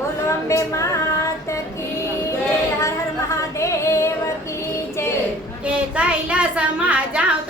બોલો અંબે માત કી જય, હર હર મહાદેવ કી જય. કે કૈલાસમાં જાઉં તો શિવના